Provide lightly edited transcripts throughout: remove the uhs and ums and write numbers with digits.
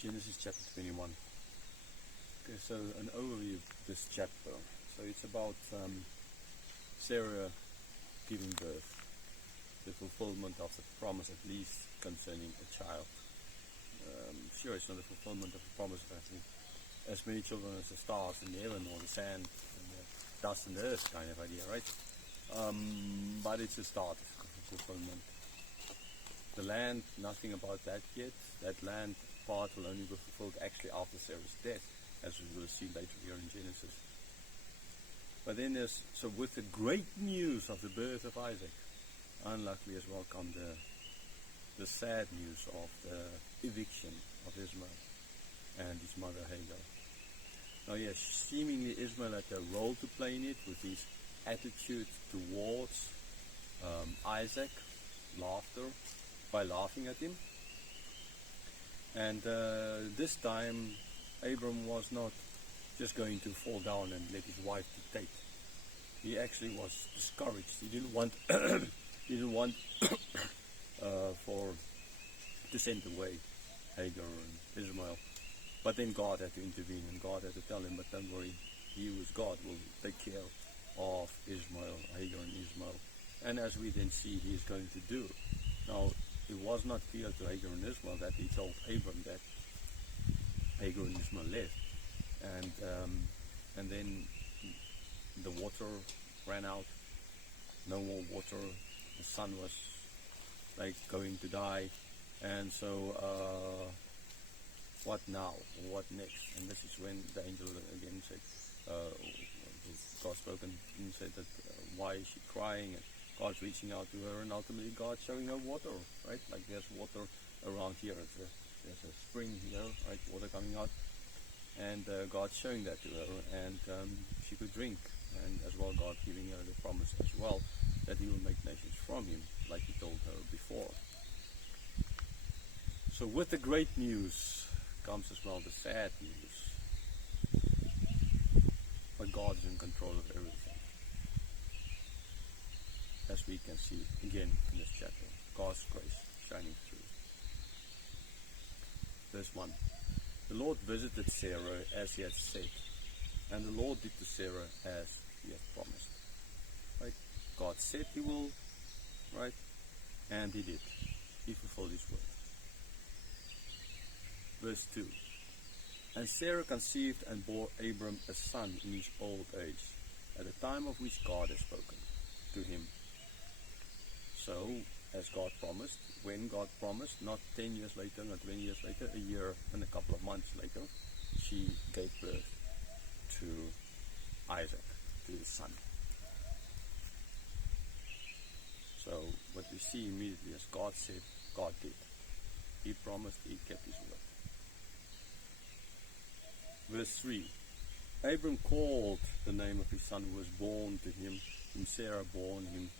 Genesis chapter 21. Okay, so an overview of this chapter. So it's about Sarah giving birth, the fulfillment of the promise, at least concerning a child. Sure, it's not a fulfillment of the promise of having as many children as the stars in the heaven or the sand and the dust and the earth kind of idea, right? But it's a start of fulfillment. The land, nothing about that yet. That land part will only be fulfilled actually after Sarah's death, as we will see later here in Genesis. But then so with the great news of the birth of Isaac, unluckily as well come the sad news of the eviction of Ishmael and his mother Hagar. Now yes, seemingly Ishmael had a role to play in it with his attitude towards Isaac, by laughing at him. And this time Abram was not just going to fall down and let his wife dictate. He actually was discouraged. He didn't want to send away Hagar and Ishmael. But then God had to intervene, and God had to tell him, but don't worry, he who is God will take care of Ishmael, Hagar and Ishmael. And as we then see, he is going to do. Now, it was not clear to Hagar and Ishmael that he told Abram that Hagar and Ishmael left. And then the water ran out, no more water, the son was like going to die, and so what now? What next? And this is when the angel again said, God spoke and said that why is she crying? And God's reaching out to her, and ultimately God showing her water, right? Like there's water around here. There's a spring here, right? Water coming out, and God showing that to her, and she could drink. And as well, God giving her the promise as well that He will make nations from him, like He told her before. So with the great news comes as well the sad news. But God is in control of everything. As we can see again in this chapter, God's grace shining through. Verse 1. The Lord visited Sarah as He had said, and the Lord did to Sarah as He had promised. Right? God said He will, right? And He did. He fulfilled His word. Verse 2. And Sarah conceived and bore Abram a son in his old age, at the time of which God had spoken to him. So, as God promised, when God promised, not 10 years later, not 20 years later, a year and a couple of months later, she gave birth to Isaac, to his son. So, what we see immediately is God said, God did. He promised, He kept His word. Verse 3. Abram called the name of his son who was born to him, whom Sarah born him,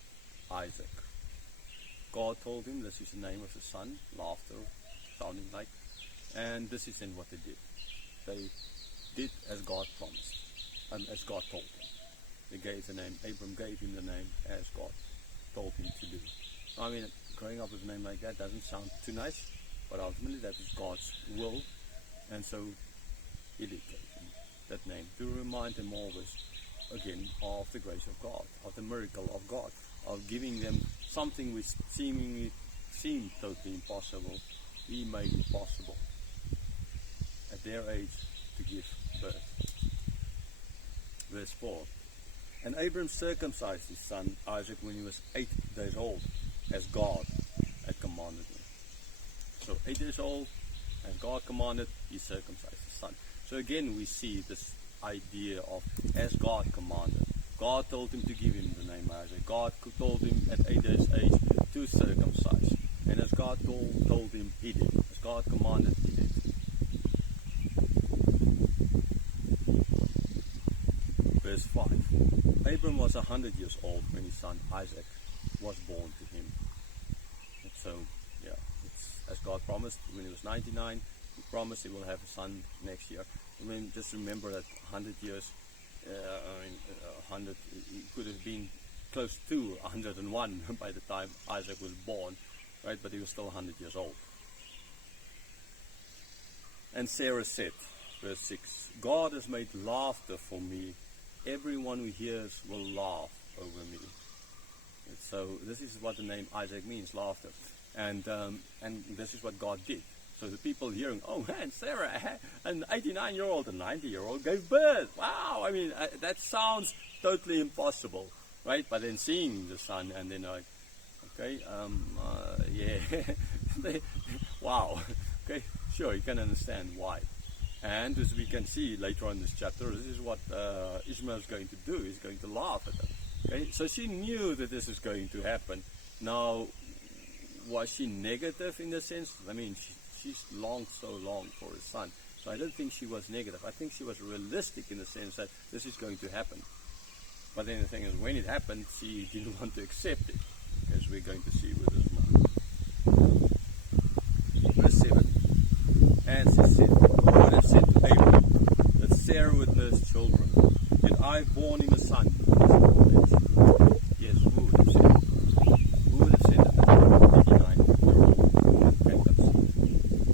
Isaac. God told him this is the name of the son, laughter, sounding like, and this is then what they did. They did as God promised, as God told them. They gave the name, Abram gave him the name as God told him to do. I mean, growing up with a name like that doesn't sound too nice, but ultimately that is God's will, and so He did give him that name to remind them always, again, of the grace of God, of the miracle of God, of giving them something which seemingly seemed totally impossible. He made it possible at their age to give birth. Verse 4. And Abram circumcised his son Isaac when he was 8 days old, as God had commanded him. So 8 years old, as God commanded, he circumcised his son. So again we see this idea of as God commanded. God told him to give him the name Isaac. God told him at 8 days age to circumcise. And as God told him, he did. As God commanded, he did. Verse 5. Abram was 100 years old when his son Isaac was born to him. And so, yeah, it's as God promised when he was 99. He promised he will have a son next year. I mean, just remember that 100 years, 100, he could have been close to 101 by the time Isaac was born, right? But he was still 100 years old. And Sarah said, verse 6, God has made laughter for me. Everyone who hears will laugh over me. And so this is what the name Isaac means, laughter. And this is what God did. So the people hearing, oh man, Sarah, an 89-year-old, a 90-year-old gave birth. Wow, I mean, that sounds totally impossible, right? But then seeing the son, and then like, okay, yeah, wow, okay, sure, you can understand why. And as we can see later on in this chapter, this is what Ishmael is going to do. He's going to laugh at them. Okay, so she knew that this is going to happen. Now, was she negative in the sense? I mean, she's longed so long for his son. So I don't think she was negative. I think she was realistic in the sense that this is going to happen. But then the thing is, when it happened, she didn't want to accept it, as we're going to see with this now. Verse 7. And she said, the Lord had said to Abram that Sarah would nurse children, yet I've borne him a son. Yes, who would have said? Who would have said that the 89-year-old can conceive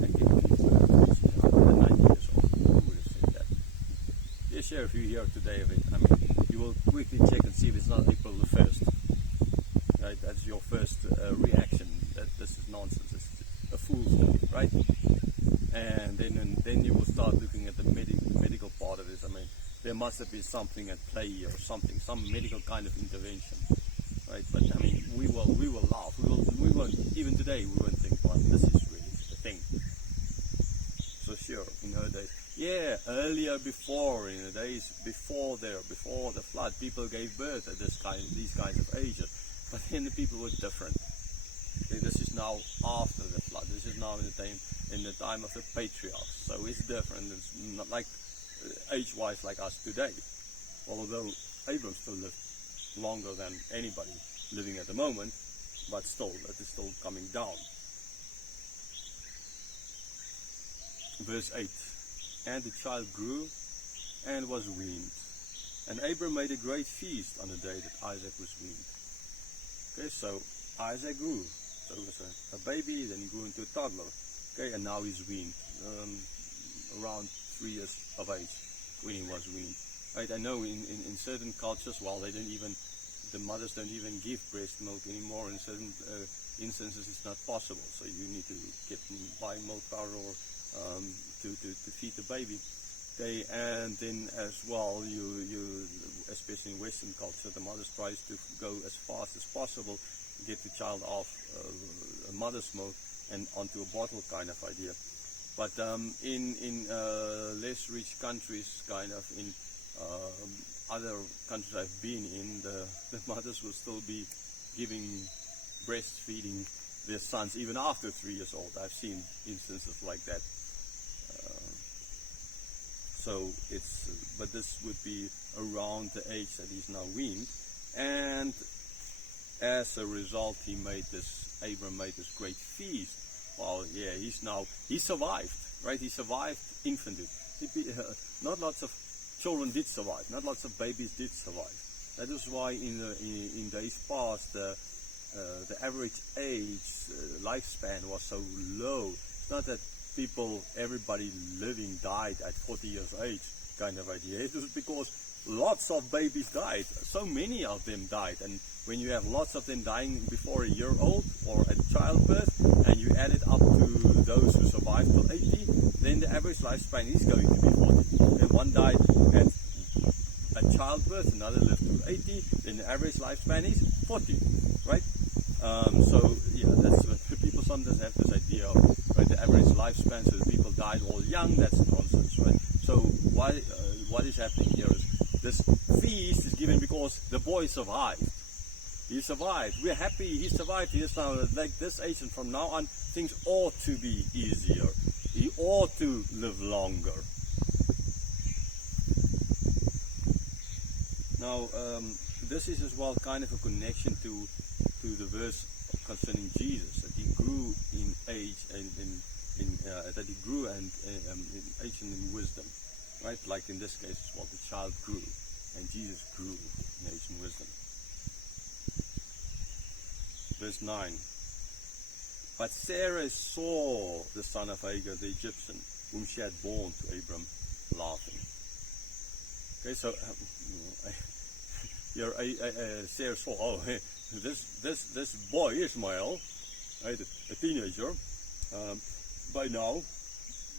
and give birth to 90 years old? Who would have said that? Yes, share if you hear today of it. I mean, you will quickly check and see if it's not April the 1st. Right? That's your first reaction. That this is nonsense. It's a fool's day, right? And then you will start looking at the medical part of this. I mean, there must have been something at play or something, some medical kind of intervention, right? But I mean, we will laugh. We won't even today. We won't think, well, this is really the thing. So sure, in her days, yeah, earlier before, in the days before the flood, people gave birth at these kinds of ages. But then the people were different. Okay, this is now after the flood. This is now in the time of the patriarchs. So it's different. It's not like age-wise like us today. Although Abram still lived longer than anybody living at the moment, but still, that is still coming down. Verse 8. And the child grew and was weaned. And Abram made a great feast on the day that Isaac was weaned. Okay, so Isaac grew. So he was a baby, then he grew into a toddler. Okay, and now he's weaned, around 3 years of age when he was weaned. Right, I know in certain cultures, well, the mothers don't even give breast milk anymore. In certain instances, it's not possible. So you need to buy milk powder or to feed the baby. Okay, and then as well, you especially in Western culture, the mothers tries to go as fast as possible, get the child off a mother's milk and onto a bottle kind of idea. But in less rich countries, kind of in other countries I've been in, the mothers will still be breastfeeding their sons even after 3 years old. I've seen instances like that. So but this would be around the age that he's now weaned, and as a result, Abram made this great feast. Well, yeah, he survived, right? He survived infanthood. Not lots of children did survive. Not lots of babies did survive. That is why in days past the average age lifespan was so low. It's not that everybody living died at 40 years of age kind of idea. It was because lots of babies died. So many of them died. And when you have lots of them dying before a year old or at childbirth, and you add it up to those who survived till 80, then the average lifespan is going to be 40. And one died at childbirth, another lived to 80, then the average lifespan is 40, right? So yeah, that's what people sometimes have this idea of, right, the average lifespan, so the people died all young. That's nonsense, right? So what is happening here is this feast is given because the boy survived. He survived. We're happy he survived. He is now like this age, and from now on things ought to be easier. He ought to live longer. Now this is as well kind of a connection to the verse concerning Jesus, that he grew in age and in age and in wisdom, right? Like in this case as well, the child grew, and Jesus grew in age and wisdom. Verse 9. But Sarah saw the son of Hagar the Egyptian, whom she had born to Abram, laughing. Okay, so Sarah saw, oh, this boy Ishmael, right, a teenager, by now,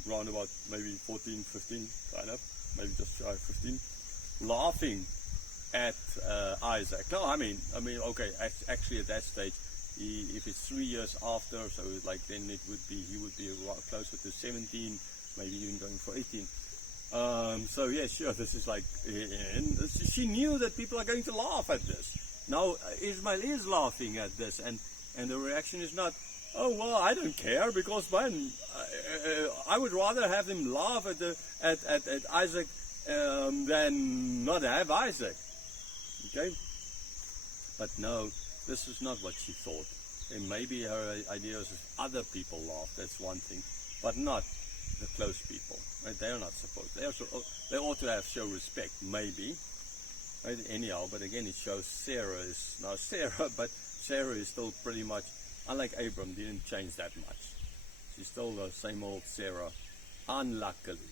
around about maybe 14, 15, kind of, maybe just shy of 15, laughing at Isaac. No, I mean, okay, actually at that stage, if it's 3 years after, so like then he would be closer to 17, maybe even going for 18. So yeah, sure, this is like, and she knew that people are going to laugh at this. Now Ishmael is laughing at this, and the reaction is not, oh well, I don't care, because man, I would rather have him laugh at Isaac than not have Isaac. Okay, but no, this is not what she thought. And maybe her idea is if other people laugh, that's one thing, but not the close people. Right? They are not supposed. They ought to show respect, maybe. Right? Anyhow, but again, it shows Sarah is still pretty much, unlike Abram, didn't change that much. She's still the same old Sarah. Unluckily,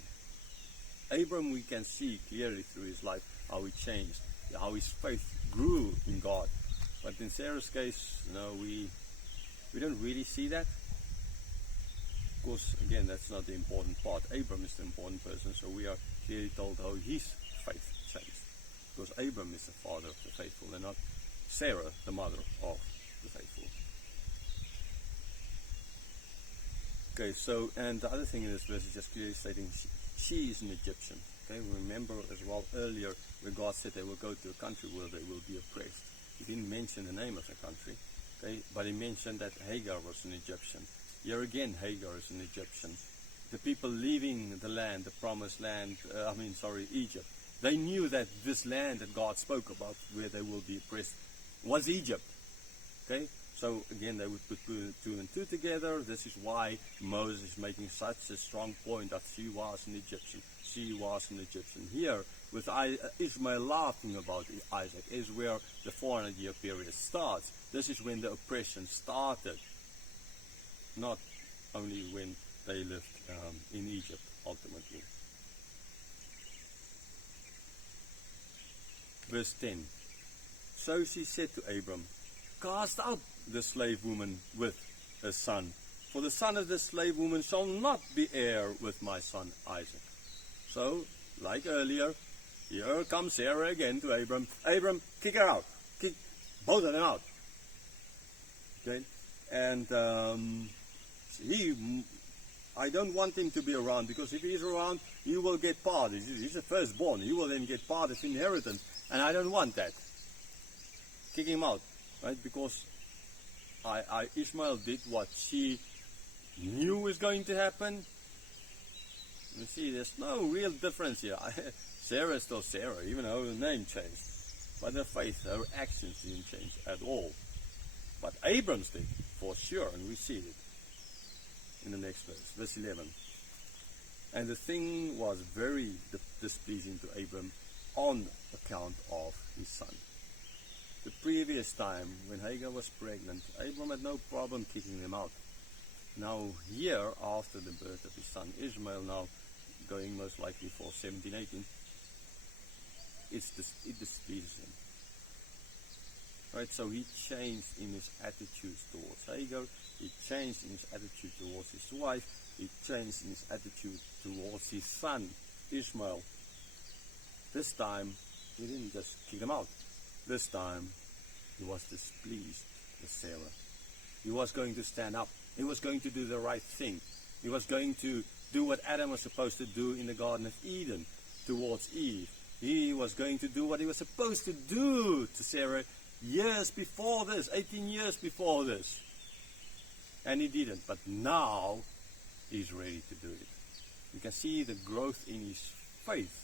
Abram, we can see clearly through his life how he changed, how his faith grew in God. But in Sarah's case, no, we don't really see that. Of course, again, that's not the important part. Abram is the important person, so we are clearly told how his faith changed. Because Abram is the father of the faithful, and not Sarah, the mother of the faithful. Okay, so, and the other thing in this verse is just clearly stating she is an Egyptian. Okay, remember as well earlier where God said they will go to a country where they will be oppressed. He didn't mention the name of the country, okay, but he mentioned that Hagar was an Egyptian. Here again, Hagar is an Egyptian. The people leaving the land, the promised land, Egypt, they knew that this land that God spoke about, where they will be oppressed, was Egypt. Okay, so again, they would put two and two together. This is why Moses is making such a strong point that she was an Egyptian. She was an Egyptian. Here, with Ishmael laughing about Isaac, is where the 400-year period starts. This is when the oppression started, not only when they lived in Egypt, ultimately. Verse 10. So she said to Abram, cast out the slave woman with her son, for the son of the slave woman shall not be heir with my son Isaac. So, like earlier, here comes Sarah again to Abram. Abram, kick her out. Kick both of them out. Okay? And I don't want him to be around, because if he's around, he will get part. He's the firstborn. He will then get part of inheritance. And I don't want that. Kick him out. Right? Because Ishmael did what she knew was going to happen. You see, there's no real difference here. Sarah is still Sarah, even though her name changed. But her faith, her actions didn't change at all. But Abram's did, for sure, and we see it in the next verse, verse 11. And the thing was very displeasing to Abram on account of his son. The previous time, when Hagar was pregnant, Abram had no problem kicking them out. Now here, after the birth of his son Ishmael, now going most likely for 17, 18, it displeases him. Right, so he changed in his attitudes towards Hagar, he changed in his attitude towards his wife, he changed in his attitude towards his son Ishmael. This time, he didn't just kick him out. This time, he was displeased with Sarah. He was going to stand up. He was going to do the right thing. He was going to do what Adam was supposed to do in the Garden of Eden towards Eve. He was going to do what he was supposed to do to Sarah years before this, 18 years before this. And he didn't. But now, he's ready to do it. You can see the growth in his faith.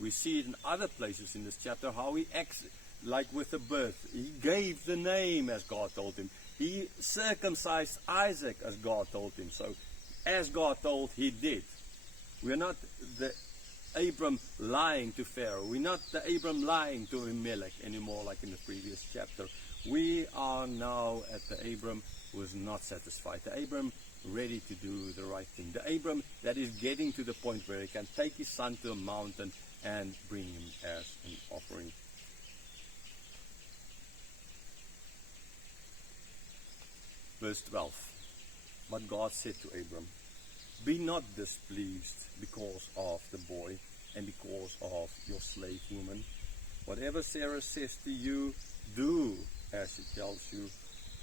We see it in other places in this chapter, how he acts, like with the birth. He gave the name as God told him. He circumcised Isaac as God told him. So, as God told, he did. We're not the Abram lying to Pharaoh. We're not the Abram lying to Abimelech anymore like in the previous chapter. We are now at the Abram who is not satisfied. The Abram ready to do the right thing. The Abram that is getting to the point where he can take his son to a mountain and bring him as an offering. Verse 12. But God said to Abram, be not displeased because of the boy and because of your slave woman. Whatever Sarah says to you, do as she tells you,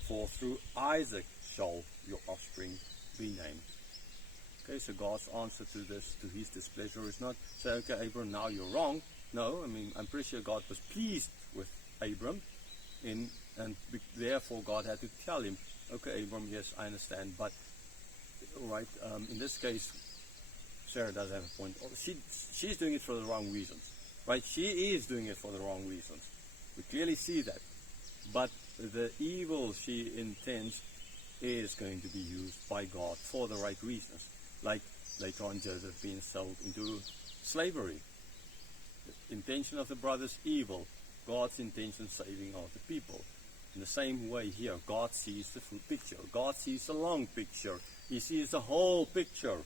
for through Isaac shall your offspring be named. Okay, so God's answer to this, to his displeasure, is not say, okay, Abram, now you're wrong. No, I mean, I'm pretty sure God was pleased with Abram, and therefore God had to tell him, okay, Abram, yes, I understand, but right, in this case, Sarah does have a point. She's doing it for the wrong reasons, right? She is doing it for the wrong reasons. We clearly see that. But the evil she intends is going to be used by God for the right reasons. Like later on Joseph being sold into slavery. The intention of the brothers evil. God's intention saving of the people. In the same way here, God sees the full picture. God sees the long picture. He sees the whole picture.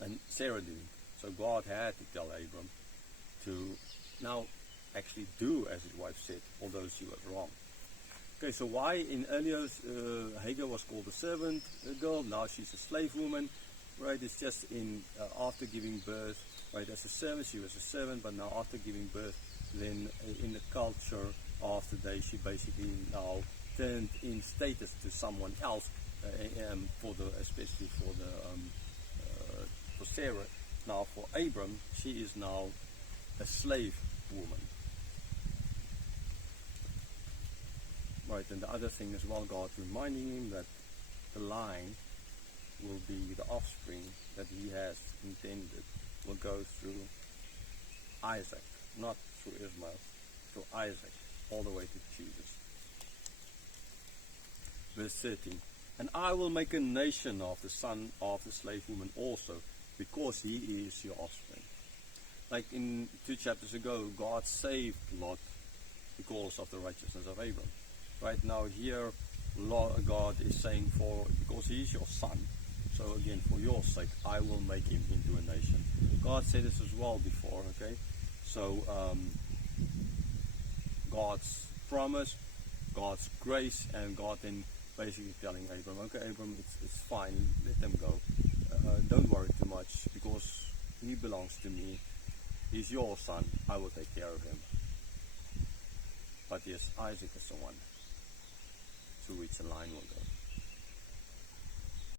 And Sarah didn't. So God had to tell Abram to now actually do as his wife said, although she was wrong. Okay, so why in earlier Hagar was called a servant girl, now she's a slave woman, right? It's just in after giving birth, right? As a servant, she was a servant, but now after giving birth, then in the culture of the day, she basically now turned in status to someone else, especially for Sarah. Now for Abram, she is now a slave woman. Right, and the other thing as well, God reminding him that the line will be the offspring that he has intended will go through Isaac, not through Ishmael, through Isaac, all the way to Jesus. Verse 13, and I will make a nation of the son of the slave woman also, because he is your offspring. Like in 2 chapters ago, God saved Lot because of the righteousness of Abram. Right now here, God is saying because he is your son, so again, for your sake, I will make him into a nation. God said this as well before, okay? So, God's promise, God's grace, and God then basically telling Abram, okay, Abram, it's fine, let them go. Don't worry too much, because he belongs to me. He's your son, I will take care of him. But yes, Isaac is the one through which the line will go.